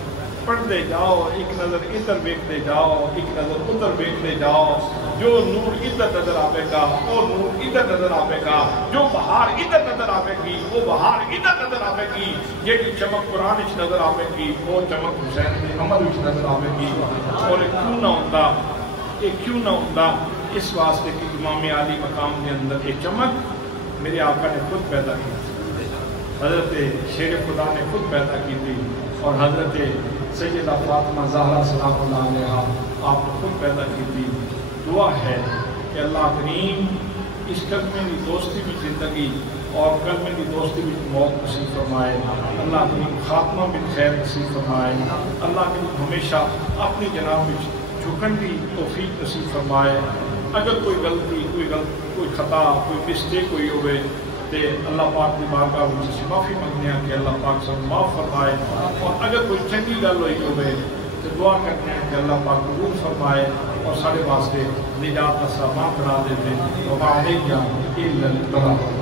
پڑھتے جاؤ، ایک نظر ادھر ویکھتے جاؤ، ایک نظر ادھر ویکھتے جاؤ، جو نور ادھر نظر آئے گا وہ نور ادھر نظر آئے گا، جو بہار ادھر نظر آئے گی وہ بہار ادھر نظر آئے گی، جیڑی چمک قرآن وچ نظر آئے گی وہ چمک حسین کے عمل وچ نظر آئے گی۔ اور کیوں نہ ہوندا، یہ کیوں نہ ہوندا، اس واسطے کہ امام عالی مقام کے اندر یہ چمک میرے آقا نے خود پیدا کی، حضرت شیر خدا نے خود پیدا کی تھی اور حضرت سیدہ فاطمہ زہرا سلام اللہ علیہ آپ نے خود پیدا کی تھی. دعا ہے کہ اللہ کریم اس کلمے کی دوستی بھی زندگی اور کلمے کی دوستی بھی موت نصیب فرمائے. اللہ کریم خاتمہ بھی خیر نصیب فرمائے. اللہ کریم ہمیشہ اپنی جناب میں جھکن کی توفیق نصیب فرمائے. اگر کوئی غلطی کوئی خطا کوئی مسٹیک ہوئی ہوئے تو اللہ پاک کی بارگاہ میں سے معافی منگنے ہیں کہ اللہ پاک سب معاف فرمائے. اور اگر کوئی چنگی گل ہوئی ہوئے تو دعا کرتے ہیں کہ اللہ پاک قبول فرمائے اور سارے واسطے نجات کا سامان بنا دیتے. وما علینا الا البلاغ.